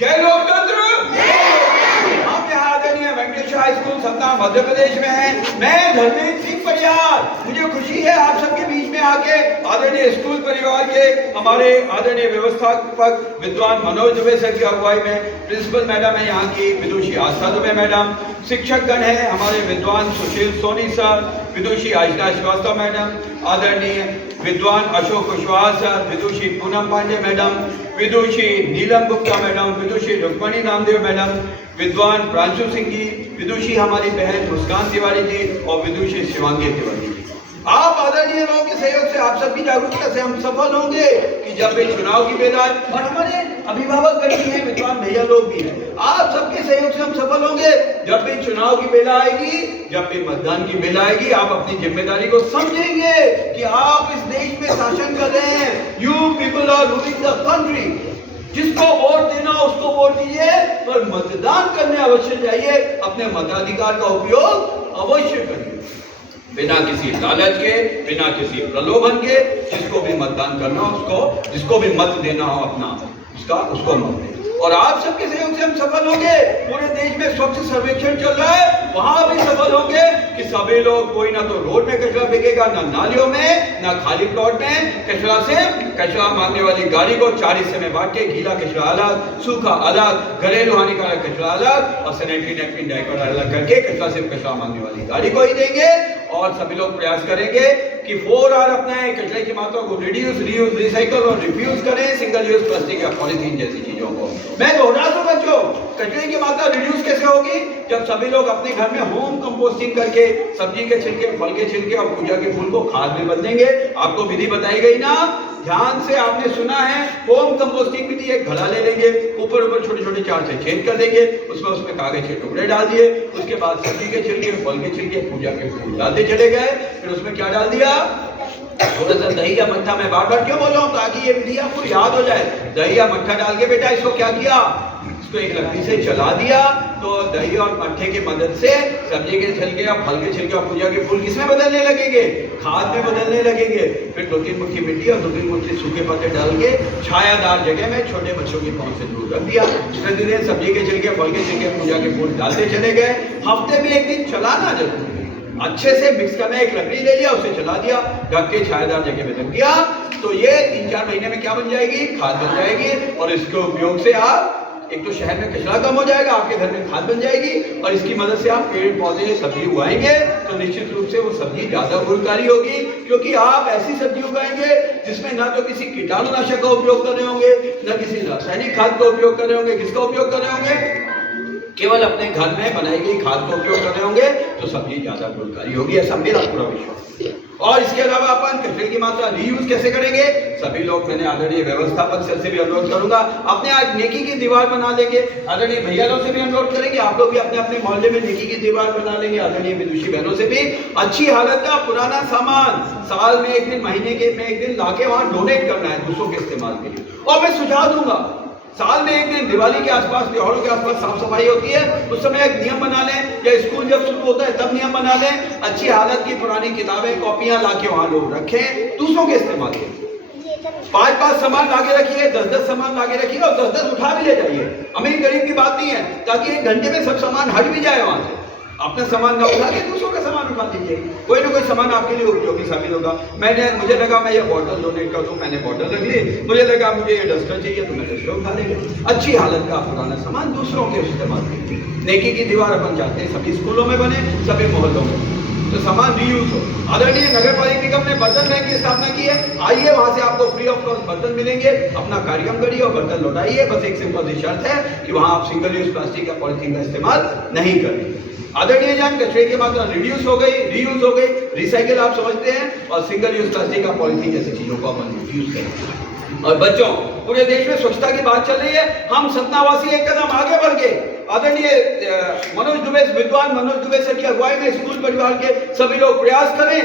जय लोकतंत्र। हम यहाँ आदरणीय वेंकटेश हाई स्कूल सतना मध्य प्रदेश में हैं। मैं धर्मेंद्र सिंह परियार। मुझे खुशी है आप सबके बीच में आके आदरणीय स्कूल परिवार के हमारे आदरणीय व्यवस्थापक विद्वान मनोज दुबे सर की अगुवाई में प्रिंसिपल मैडम है यहाँ की विदुषी आस्था दुबे मैडम, शिक्षकगण है हमारे विद्वान सुशील सोनी सर, विदुषी आशना श्रीवास्तव मैडम, आदरणीय विद्वान अशोक कुशवाहा सर, विदुषी पूनम पांडे मैडम, विदुषी नीलम गुप्ता मैडम, विदुषी रुक्मणी नामदेव मैडम, विद्वान प्रांशु सिंह जी, विदुषी हमारी बहन मुस्कान तिवारी जी और विदुषी शिवांगी तिवारी जी। आप आदरणीय लोगों के सहयोग से, आप सबकी जागरूकता से हम सफल होंगे कि जब भी चुनाव की बेल आए, और हमारे अभिभावक गण भी हैं, विद्वान भैया लोग भी हैं, आप सबके सहयोग से हम सफल होंगे। जब भी चुनाव की बेल आएगी, जब भी मतदान की बेल आएगी, आप अपनी जिम्मेदारी को समझेंगे कि आप इस देश में शासन कर रहे हैं। You people are ruling the country. जिसको वोट देना उसको वोट दीजिए, पर मतदान करने अवश्य जाइए, अपने मताधिकार का उपयोग अवश्य करिए, बिना किसी लालच के, बिना किसी प्रलोभन के। जिसको भी मतदान करना उसको, जिसको भी मत देना हो अपना, उसको मत दें। और आप सबके सहयोग से हम सफल होंगे। पूरे देश में स्वच्छ सर्वेक्षण चल रहा है, वहां भी सफल होंगे कि सभी लोग, कोई ना तो रोड में कचरा फेंकेगा, ना नालियों में, ना खाली प्लॉट में। कचरा मारने वाली गाड़ी को 4 हिस्से में बांट के, गीला कचरा अलग, सूखा अलग, घरेलू हानिकारक कचरा अलग और सैनिटरी नैपकिन डायपर अलग करके कचरा सिर्फ कचरा मारने वाली गाड़ी को ही देंगे। और सभी लोग प्रयास करेंगे कि 4R अपनाएं, कचरे की मात्रा को रिड्यूस, रीयूज, रिसाइकल और रिफ्यूज करें, सिंगल यूज प्लास्टिक या पॉलीथीन जैसी चीजों को। मैं दोहरा दूं बच्चों, कचरे की मात्रा रिड्यूस कैसे होगी? जब सभी लोग अपने घर में होम कंपोस्टिंग करके सब्जी के छिलके, फल के छिलके और पूजा के फूल को खाद में बदलेंगे। आपको विधि बताई गई ना, ध्यान से आपने सुना है। होम कंपोस्टिंग विधि, एक घड़ा ले लेंगे, ऊपर छोटे छोटे 4 से छेद कर देंगे, उसमें कागज के टुकड़े डाल दिए, उसके बाद सब्जी के छिलके, फल के छिलके, पूजा के फूल डालते चले गए। फिर उसमें क्या डाल दिया? थोड़ा सा दही या मट्ठा। मैं बार बार क्यों बोल रहा हूँ? ताकि ये विधि आपको याद हो जाए। दही या मट्ठा डाल के बेटा इसको क्या किया? इसको एक लकड़ी से चला दिया। तो दही और मट्ठे की मदद से सब्जी के छिलके और फल के छिलके और पूजा के फूल किसमें बदलने लगेंगे? खाद में बदलने लगेंगे। फिर 2-3 मुट्ठी मिट्टी और 2-3 मुट्ठी सूखे पत्ते डाल के छायादार जगह में छोटे बच्चों की पहुंच से दूर रख दिया। धीरे धीरे सब्जी के छिलके, फल के छिलके, पूजा के फूल डालते चले गए। हफ्ते में एक दिन चलाना जरूरी है। अच्छे से मिक्स करना, एक लकड़ी ले लिया, उसे चला दिया, ढक के छायादार जगह में रख दिया। तो ये 3-4 महीने में क्या बन जाएगी? खाद बन जाएगी। और इसके उपयोग से आप, एक तो शहर में कचरा कम हो जाएगा, आपके घर में खाद बन जाएगी, और इसकी मदद से आप पेड़ पौधे सब्जी उगाएंगे तो निश्चित रूप से वो सब्जी ज्यादा गुणकारी होगी। क्योंकि आप ऐसी सब्जी उगाएंगे जिसमें ना तो किसी कीटाणुनाशक का उपयोग कर रहे होंगे, ना किसी रासायनिक खाद का उपयोग कर रहे होंगे। किसका उपयोग कर रहे होंगे? केवल अपने घर में बनाई गई खाद का उपयोग कर रहे होंगे, तो सब्जी ज्यादा गुणकारी होगी, ऐसा मेरा पूरा विश्वास। और इसके अलावा अपन कचरे की मात्रा रीयूज कैसे करेंगे? सभी लोग, मैंने आदरणीय व्यवस्थापक सर से भी अनुरोध करूंगा, अपने आज नेकी की दीवार बना लेंगे। आदरणीय भैया लोग से भी अनुरोध करेंगे, आप लोग भी अपने अपने मोहल्ले में नेकी की दीवार बना लेंगे। आदरणीय विदुषी बहनों से भी अच्छी हालत का पुराना सामान साल में एक दिन, महीने के में एक दिन लाके वहां डोनेट करना है दूसरों के इस्तेमाल के लिए। और मैं सुझाव दूंगा, साल में एक दिन, दिवाली के आसपास, त्योहारों के आसपास साफ सफाई होती है, उस समय एक नियम बना लें, या स्कूल जब शुरू होता है तब नियम बना लें, अच्छी हालत की पुरानी किताबें, कॉपियां लाके वहां लोग रखें, दूसरों के इस्तेमाल के लिए। 5-5 सामान लाके रखिए, 10-10 सामान लाके रखिए, और 10-10 उठा भी ले जाइए। अमीर गरीब की बात नहीं है, ताकि 1 घंटे में सब सामान हट भी जाए वहां से। अपना सामान ना उठा के दूसरों का सामान उठा लीजिए। कोई ना कोई सामान आपके लिए उपयोगी साबित होगा। मुझे लगा मैं ये बॉटल डोनेट कर दूं, मैंने बॉटल रख ली। मुझे लगा मुझे ये डस्टर चाहिए, तो मैं डस्टर उठा लेंगे। अच्छी हालत का पुराना सामान दूसरों के इस्तेमाल कीजिए। नेकी की दीवार अपन चाहते हैं सभी स्कूलों में बने, सभी मोहल्लों में, तो सामान रीयूज हो। आदरणीय नगर पालिका निगम ने बर्तन बैंक की स्थापना की है। आइए, वहां से आपको फ्री ऑफ कॉस्ट बर्तन मिलेंगे। अपना कार्यक्रम करिए और बर्तन लौटाइए। बस एक सिंपल सी शर्त है कि वहां आप सिंगल यूज प्लास्टिक या पॉलीथीन का इस्तेमाल नहीं करें। आदरणीय जान, कचरे की मात्रा रिड्यूस हो गई, रीयूज हो गई, रिसाइकिल आप समझते हैं, और सिंगल यूज प्लास्टिक या पॉलीथीन जैसी चीजों को अपन यूज करें। और बच्चों, पूरे देश में स्वच्छता की बात चल रही है। हम सतनावासी एक कदम आगे बढ़ के आदरणीय मनोज दुबे, विद्वान मनोज दुबे सर की अगुवाई में स्कूल परिवार के सभी लोग प्रयास करें।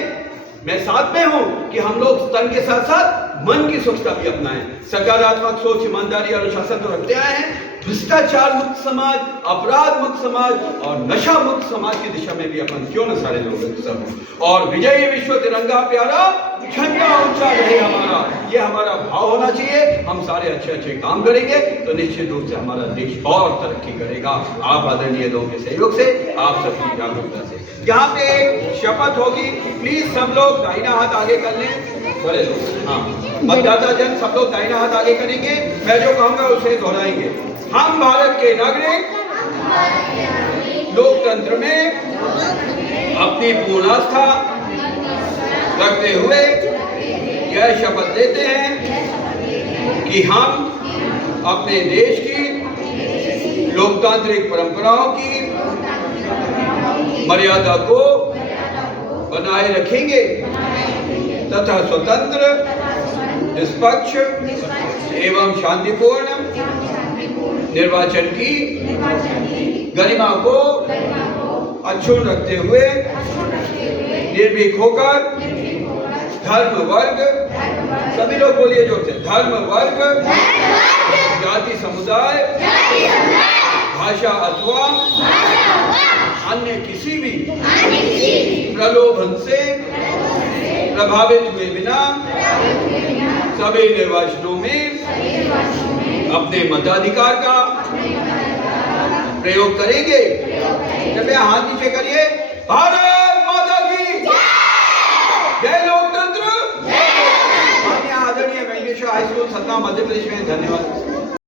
मैं साथ में हूं कि हम लोग तन के साथ साथ मन की स्वच्छता भी अपनाएं। सकारात्मक सोच, ईमानदारी और अनुशासन तो रखते आए हैं। भ्रष्टाचार मुक्त समाज, अपराध मुक्त समाज और नशा मुक्त समाज की दिशा में भी अपन क्यों न सारे लोग सब। और विजयी विश्व तिरंगा प्यारा झंडा ऊंचा रहे हमारा, ये हमारा भाव होना चाहिए। हम सारे अच्छे अच्छे काम करेंगे तो निश्चित रूप से हमारा देश और तरक्की करेगा। आप आदरणीय लोगों के सहयोग से, आप सबकी जागरूकता से। यहाँ पे एक शपथ होगी, प्लीज सब लोग दाहिना हाथ आगे कर लें। बड़े लोग, हाँ, मतदाता जन सब लोग दाहिना हाथ आगे करेंगे। मैं जो कहूँगा उसे दोहराएंगे। हम भारत के नागरिक लोकतंत्र में अपनी पूर्ण आस्था रखते हुए यह शपथ लेते हैं कि हम अपने देश की लोकतांत्रिक परंपराओं की मर्यादा को बनाए रखेंगे तथा स्वतंत्र, निष्पक्ष एवं शांतिपूर्ण निर्वाचन की गरिमा को अक्षुण्ण रखते हुए निर्भीक होकर धर्म वर्ग, सभी लोग बोलिए जोर से, धर्म वर्ग, जाति समुदाय, भाषा अथवा अन्य किसी भी प्रलोभन से प्रभावित हुए बिना सभी निर्वाचनों में अपने मताधिकार का प्रयोग करेंगे। कृपया हाथ नीचे करिए। भारत माता की जय, लोकतंत्र। आदरणीय वेंकटेश्वर हाई स्कूल सतना मध्य प्रदेश में। धन्यवाद।